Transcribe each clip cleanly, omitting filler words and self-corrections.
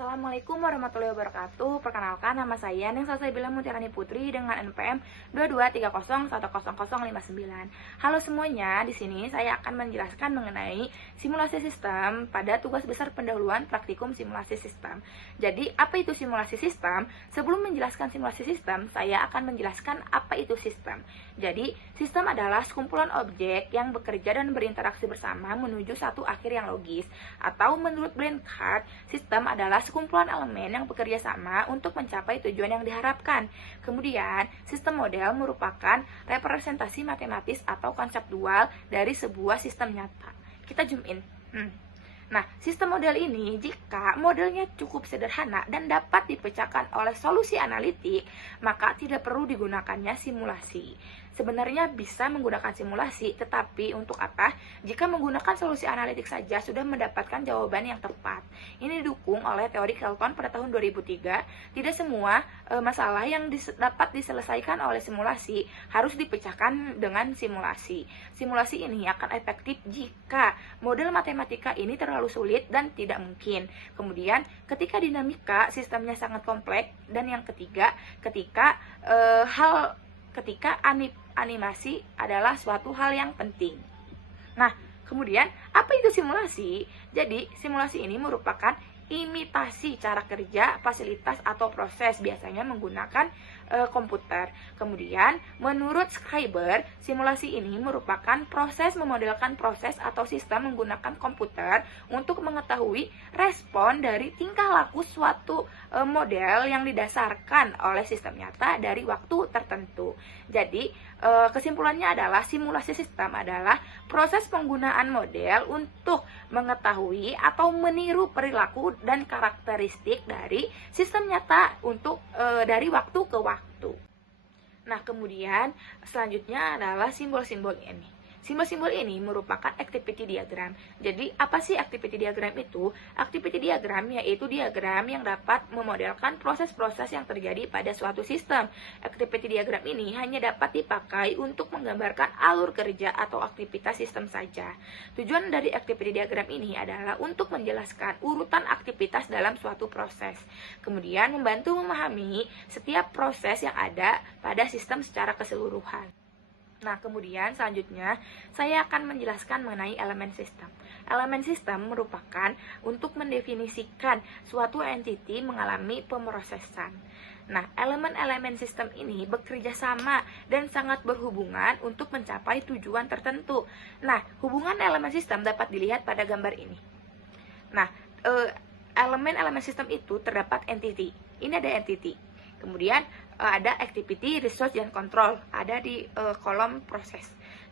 Assalamualaikum warahmatullahi wabarakatuh. Perkenalkan, nama saya Nengsa Salsabila Mutiarani Putri dengan NPM 22301059. Halo semuanya, di sini saya akan menjelaskan mengenai simulasi sistem pada tugas besar pendahuluan praktikum simulasi sistem. Jadi, apa itu simulasi sistem? Sebelum menjelaskan simulasi sistem, saya akan menjelaskan apa itu sistem. Jadi, sistem adalah sekumpulan objek yang bekerja dan berinteraksi bersama menuju satu akhir yang logis. Atau menurut Blanchard, sistem adalah sekumpulan elemen yang bekerja sama untuk mencapai tujuan yang diharapkan. Kemudian, sistem model merupakan representasi matematis atau konseptual dari sebuah sistem nyata. Kita zoom in. Nah, sistem model ini jika modelnya cukup sederhana dan dapat dipecahkan oleh solusi analitik, maka tidak perlu digunakannya simulasi. Sebenarnya bisa menggunakan simulasi, tetapi untuk apa? Jika menggunakan solusi analitik saja sudah mendapatkan jawaban yang tepat. Ini didukung oleh teori Kelton pada tahun 2003. Tidak semua masalah yang dapat diselesaikan oleh simulasi harus dipecahkan dengan simulasi. Simulasi ini akan efektif jika model matematika ini terlalu sulit dan tidak mungkin. Kemudian, ketika dinamika sistemnya sangat kompleks, dan yang ketiga, ketika animasi adalah suatu hal yang penting. Nah, kemudian apa itu simulasi? Jadi, simulasi ini merupakan imitasi cara kerja, fasilitas, atau proses, biasanya menggunakan komputer. Kemudian, menurut Schreiber, simulasi ini merupakan proses memodelkan proses atau sistem menggunakan komputer untuk mengetahui respon dari tingkah laku suatu model yang didasarkan oleh sistem nyata dari waktu tertentu. Jadi, kesimpulannya adalah simulasi sistem adalah proses penggunaan model untuk mengetahui atau meniru perilaku dan karakteristik dari sistem nyata untuk dari waktu ke waktu. Nah, kemudian selanjutnya adalah simbol-simbol ini. Simbol-simbol ini merupakan activity diagram. Jadi, apa sih activity diagram itu? Activity diagram yaitu diagram yang dapat memodelkan proses-proses yang terjadi pada suatu sistem. Activity diagram ini hanya dapat dipakai untuk menggambarkan alur kerja atau aktivitas sistem saja. Tujuan dari activity diagram ini adalah untuk menjelaskan urutan aktivitas dalam suatu proses. Kemudian, membantu memahami setiap proses yang ada pada sistem secara keseluruhan. Nah, kemudian selanjutnya saya akan menjelaskan mengenai elemen sistem. Elemen sistem merupakan untuk mendefinisikan suatu entiti mengalami pemrosesan. Nah, elemen-elemen sistem ini bekerja sama dan sangat berhubungan untuk mencapai tujuan tertentu. Nah, hubungan elemen sistem dapat dilihat pada gambar ini. Nah, elemen-elemen sistem itu terdapat entity. Ini ada entity. Kemudian ada activity, resource, dan control. Ada di kolom proses.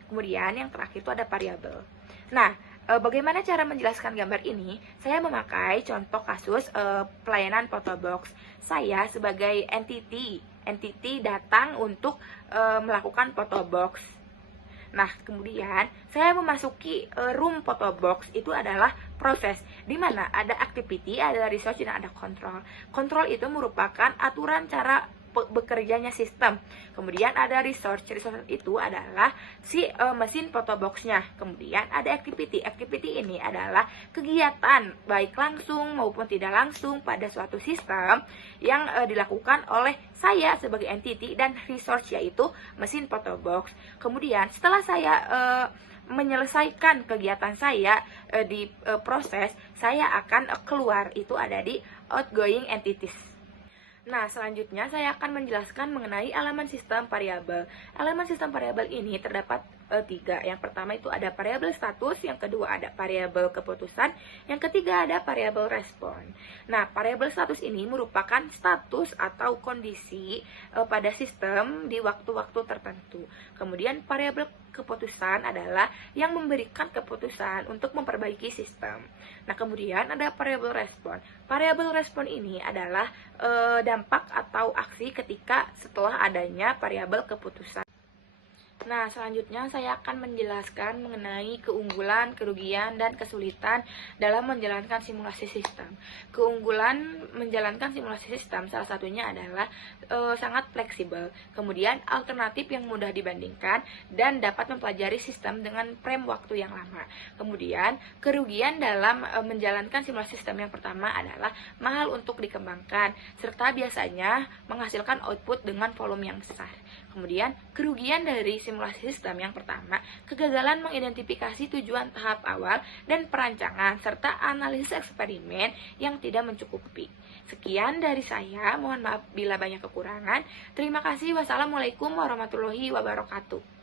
Kemudian yang terakhir itu ada variabel. Nah, bagaimana cara menjelaskan gambar ini? Saya memakai contoh kasus pelayanan photobox. Saya sebagai entity datang untuk melakukan photobox. Nah, kemudian saya memasuki room photobox, itu adalah proses di mana ada activity, ada resource, dan ada control. Control itu merupakan aturan cara bekerjanya sistem. Kemudian ada resource itu adalah si mesin photoboxnya. Kemudian ada activity ini adalah kegiatan baik langsung maupun tidak langsung pada suatu sistem yang dilakukan oleh saya sebagai entity, dan resource yaitu mesin photobox. Kemudian setelah saya menyelesaikan kegiatan saya di proses, saya akan keluar, itu ada di outgoing entities. Nah, selanjutnya saya akan menjelaskan mengenai elemen sistem variabel. Elemen sistem variabel ini terdapat 3. Yang pertama itu ada variabel status, yang kedua ada variabel keputusan, yang ketiga ada variabel respon. Nah, variabel status ini merupakan status atau kondisi pada sistem di waktu-waktu tertentu. Kemudian variabel keputusan adalah yang memberikan keputusan untuk memperbaiki sistem. Nah, kemudian ada variabel respon. Variabel respon ini adalah dampak atau aksi ketika setelah adanya variabel keputusan. Nah, selanjutnya saya akan menjelaskan mengenai keunggulan, kerugian, dan kesulitan dalam menjalankan simulasi sistem. Keunggulan menjalankan simulasi sistem salah satunya adalah sangat fleksibel, kemudian alternatif yang mudah dibandingkan, dan dapat mempelajari sistem dengan frame waktu yang lama. Kemudian, kerugian dalam menjalankan simulasi sistem yang pertama adalah mahal untuk dikembangkan, serta biasanya menghasilkan output dengan volume yang besar. Kemudian, kerugian dari simulasi sistem yang pertama, kegagalan mengidentifikasi tujuan tahap awal dan perancangan, serta analisis eksperimen yang tidak mencukupi. Sekian dari saya, mohon maaf bila banyak kekurangan. Terima kasih, wassalamualaikum warahmatullahi wabarakatuh.